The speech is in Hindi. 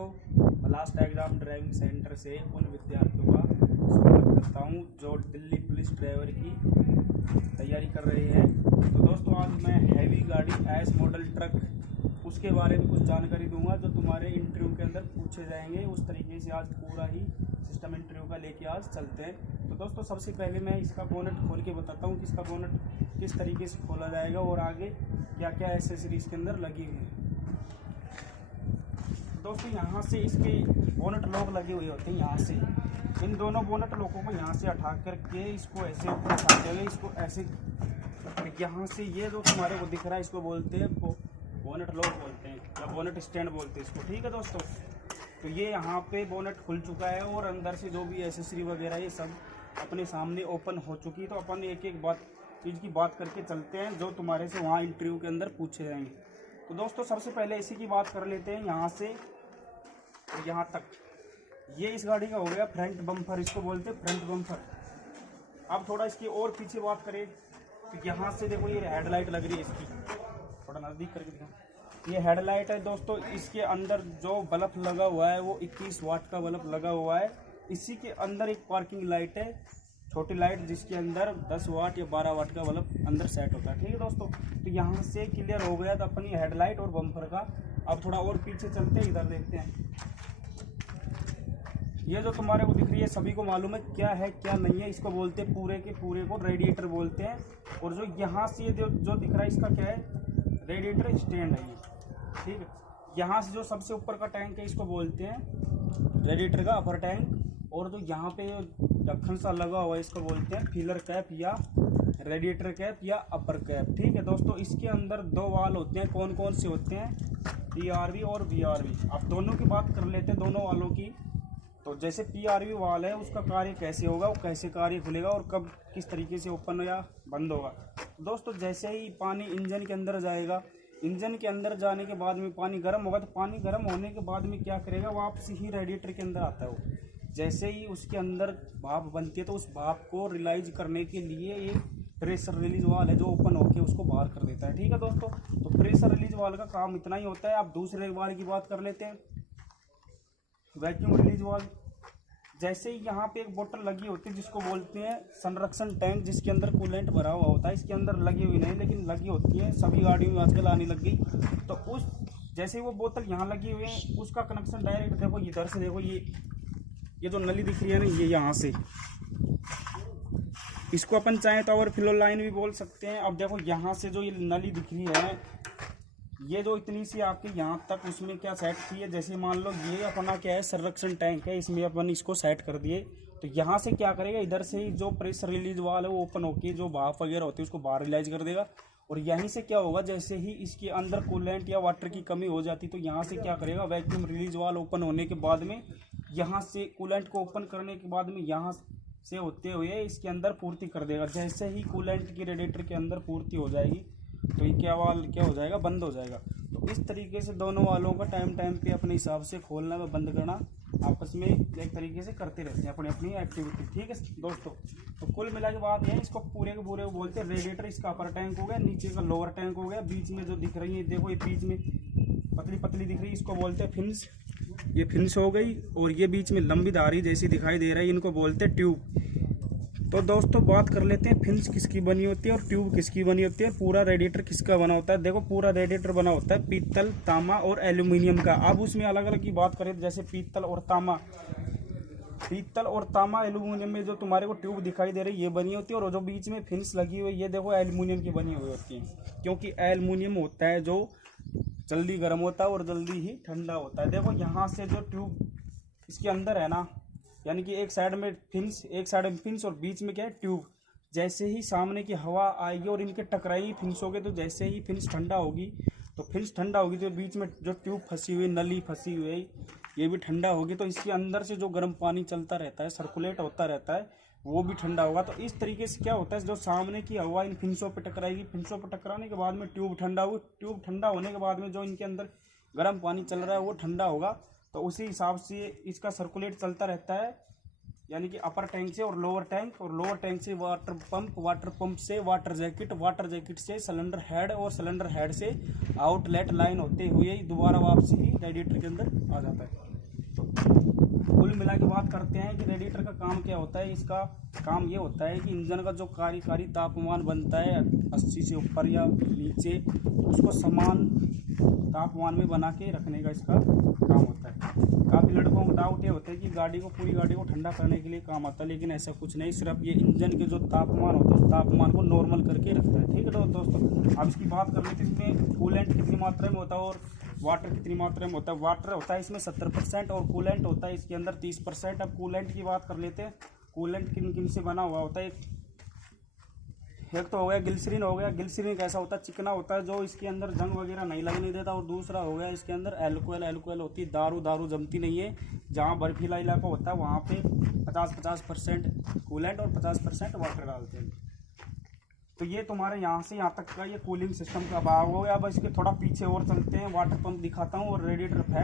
दोस्तों, लास्ट एग्जाम ड्राइविंग सेंटर से उन विद्यार्थियों का स्वागत करता हूं जो दिल्ली पुलिस ड्राइवर की तैयारी कर रहे हैं। तो दोस्तों, आज मैं हैवी गाड़ी एस मॉडल ट्रक उसके बारे में कुछ जानकारी दूंगा जो तुम्हारे इंटरव्यू के अंदर पूछे जाएंगे। उस तरीके से आज पूरा ही सिस्टम इंटरव्यू का लेके आज चलते हैं। तो दोस्तों, सबसे पहले मैं इसका बोनट खोल के बताता हूँ कि इसका बोनट किस तरीके से खोला जाएगा और आगे क्या क्या एसेसरीज के अंदर लगी हुई है। दोस्तों, यहाँ से इसके बोनट लॉक लगे हुए होते हैं। यहाँ से इन दोनों बोनट लॉकों को यहाँ से हटा करके इसको ऐसे ऊपर उठाते हुए इसको ऐसे यहाँ से ये जो तुम्हारे को दिख रहा है इसको बोलते हैं बोनट लॉक बोलते हैं या बोनट स्टैंड बोलते हैं इसको। ठीक है दोस्तों, तो ये यहाँ पे बोनट खुल चुका है और अंदर से जो भी एसेसरी वगैरह ये सब अपने सामने ओपन हो चुकी है। तो अपन एक एक चीज़ की बात करके चलते हैं जो तुम्हारे से वहाँ इंटरव्यू के अंदर पूछे जाएंगे। तो दोस्तों, सबसे पहले इसी की बात कर लेते हैं। यहाँ से यहाँ तक ये इस गाड़ी का हो गया फ्रंट बम्पर, इसको बोलते हैं फ्रंट बम्पर। अब थोड़ा इसकी और पीछे बात करें तो यहाँ से देखो ये हेडलाइट लग रही है इसकी, थोड़ा नज़दीक करके देखो। ये हेडलाइट है दोस्तों। इसके अंदर जो बल्ब लगा हुआ है वो 21 वाट का बल्ब लगा हुआ है। इसी के अंदर एक पार्किंग लाइट है, छोटी लाइट, जिसके अंदर 10 वाट या 12 वाट का बल्ब अंदर सेट होता है। ठीक है दोस्तों, तो यहाँ से क्लियर हो गया था अपनी हेडलाइट और बम्पर का। अब थोड़ा और पीछे चलते हैं, इधर देखते हैं। ये जो तुम्हारे को दिख रही है सभी को मालूम है क्या है क्या नहीं है। इसको बोलते हैं पूरे के पूरे को रेडिएटर बोलते हैं। और जो यहाँ से ये जो दिख रहा है इसका क्या है, रेडिएटर स्टैंड है ये। ठीक है, यहाँ से जो सबसे ऊपर का टैंक है इसको बोलते हैं रेडिएटर का अपर टैंक। और जो यहाँ पे ढक्कन सा लगा हुआ है इसको बोलते हैं फिलर कैप या रेडिएटर कैप या अपर कैप। ठीक है दोस्तों, इसके अंदर दो वाल होते हैं। कौन कौन से होते हैं, PRV और VRV। अब दोनों की बात कर लेते हैं, दोनों वालों की। तो जैसे PRV वाल है उसका कार्य कैसे होगा, वो कैसे कार्य खुलेगा और कब किस तरीके से ओपन या बंद होगा। दोस्तों, जैसे ही पानी इंजन के अंदर जाएगा, इंजन के अंदर जाने के बाद में पानी गर्म होगा, तो पानी गर्म होने के बाद में क्या करेगा, वापसी ही रेडिएटर के अंदर आता है वो। जैसे ही उसके अंदर भाप बनती है तो उस भाप को रिलाइज करने के लिए ये प्रेशर रिलीज वाल है जो ओपन होकर उसको बाहर कर देता है। ठीक है दोस्तों, तो प्रेशर रिलीज वाल का काम इतना ही होता है। अब दूसरे वाल की बात कर लेते हैं, वैक्यूम रिलीज वाल। जैसे ही यहाँ पे एक बोतल लगी होती है जिसको बोलते हैं संरक्षण टैंक, जिसके अंदर कूलेंट भरा हुआ होता है। इसके अंदर लगी हुई नहीं लेकिन लगी होती है, सभी गाड़ियों में आजकल आने लग गई। तो उस जैसे ही वो बोतल यहाँ लगी हुई है उसका कनेक्शन डायरेक्ट देखो इधर से, देखो ये जो नली दिख रही है ना, ये यहाँ से, इसको अपन चाहें तो ओवरफ्लो लाइन भी बोल सकते हैं। अब देखो यहाँ से जो ये नली दिख रही है, ये जो इतनी सी आपके यहाँ तक, उसमें क्या सेट की है, जैसे मान लो ये अपना क्या है संरक्षण टैंक है, इसमें अपन इसको सेट कर दिए। तो यहाँ से क्या करेगा, इधर से ही जो प्रेशर रिलीज वाल है वो ओपन होकर जो भाप वगैरह होती है उसको बाहर रिलाइज कर देगा। और यहीं से क्या होगा, जैसे ही इसके अंदर कूलेंट या वाटर की कमी हो जाती तो यहाँ से क्या करेगा, वैक्यूम रिलीज वाल ओपन होने के बाद में यहाँ से कूलेंट को ओपन करने के बाद में यहाँ से होते हुए इसके अंदर पूर्ति कर देगा। जैसे ही कूलेंट की रेडिएटर के अंदर पूर्ति हो जाएगी तो ये क्या हो जाएगा, बंद हो जाएगा। तो इस तरीके से दोनों वालों का टाइम पे अपने हिसाब से खोलना व बंद करना आपस में एक तरीके से करते रहते हैं अपनी एक्टिविटी। ठीक है दोस्तों, तो कुल मिला के बात है, इसको पूरे के पूरे बोलते हैं रेडिएटर। इसका अपर टैंक हो गया, नीचे का लोअर टैंक हो गया, बीच में जो दिख रही है देखो, ये बीच में पतली पतली दिख रही है, इसको बोलते हैं फिन्स। ये फिन्स हो गई। और ये बीच में लंबी धारी जैसी दिखाई दे रही है, इनको बोलते हैं ट्यूब। तो दोस्तों, बात कर लेते हैं फिन्स किसकी बनी होती है और ट्यूब किसकी बनी होती है, पूरा रेडिएटर किसका बना होता है। देखो, पूरा रेडिएटर बना होता है पीतल, तांबा और एल्यूमिनियम का। अब उसमें अलग अलग की बात करें, जैसे पीतल और तांबा एल्यूमिनियम में जो तुम्हारे को ट्यूब दिखाई दे रही है ये बनी होती है। और जो बीच में फिन्स लगी हुई ये देखो एल्यूमिनियम की बनी हुई होती है, क्योंकि एल्यूमिनियम होता है जो जल्दी गर्म होता है और जल्दी ही ठंडा होता है। देखो, यहाँ से जो ट्यूब इसके अंदर है ना, यानी कि एक साइड में फिन्स और बीच में क्या है, ट्यूब। जैसे ही सामने की हवा आएगी और इनके टकराई फिन्स हो गए, तो जैसे ही फिन्स ठंडा होगी तो बीच में जो ट्यूब फंसी हुई, नली फंसी हुई है, ये भी ठंडा होगी। तो इसके अंदर से जो गर्म पानी चलता रहता है, सर्कुलेट होता रहता है, वो भी ठंडा होगा। तो इस तरीके से क्या होता है, जो सामने की हवा इन फिन्सों पे टकराएगी, फिन्सों पे टकराने के बाद में ट्यूब ठंडा होगी। ट्यूब ठंडा होने के बाद में जो इनके अंदर गर्म पानी चल रहा है वो ठंडा होगा। तो उसी हिसाब से इसका सर्कुलेट चलता रहता है, यानी कि अपर टैंक से और लोअर टैंक से वाटर पंप से वाटर जैकेट से सिलेंडर हेड और सिलेंडर हेड से आउटलेट लाइन होते हुए दोबारा वापसी रेडिएटर के अंदर आ जाता है। कुल मिला के बात करते हैं कि रेडिएटर का काम क्या होता है। इसका काम ये होता है कि इंजन का जो कार्यकारी तापमान बनता है 80 से ऊपर या नीचे, उसको समान तापमान में बना के रखने का इसका काम होता है। काफ़ी लड़कों को डाउट ये होता है कि पूरी गाड़ी को ठंडा करने के लिए काम आता है, लेकिन ऐसा कुछ नहीं, सिर्फ ये इंजन के जो तापमान होता है उस तापमान को नॉर्मल करके रखता है। ठीक है दोस्तों, अब इसकी बात कर लेते हैं इसमें कूलेंट कितनी मात्रा में होता है और वाटर कितनी मात्रा में होता है। वाटर होता है इसमें 70% और कूलेंट होता है इसके अंदर 30%। अब कूलेंट की बात कर लेते हैं। कूलेंट किन किन से बना हुआ होता है। एक तो हो गया ग्लिसरीन हो गया। ग्लिसरीन कैसा होता है, चिकना होता है, जो इसके अंदर जंग वगैरह नहीं लगने देता। और दूसरा हो गया इसके अंदर एल्कोहल होती है, दारू जमती नहीं है। जहाँ बर्फीला इलाका होता है वहाँ पे 50% कूलेंट और 50% वाटर डालते हैं। तो ये तुम्हारे यहाँ से यहाँ तक का ये कूलिंग सिस्टम का भाग हो गया। अब इसके थोड़ा पीछे और चलते हैं, वाटर पंप दिखाता हूँ और रेडिएटर फैन।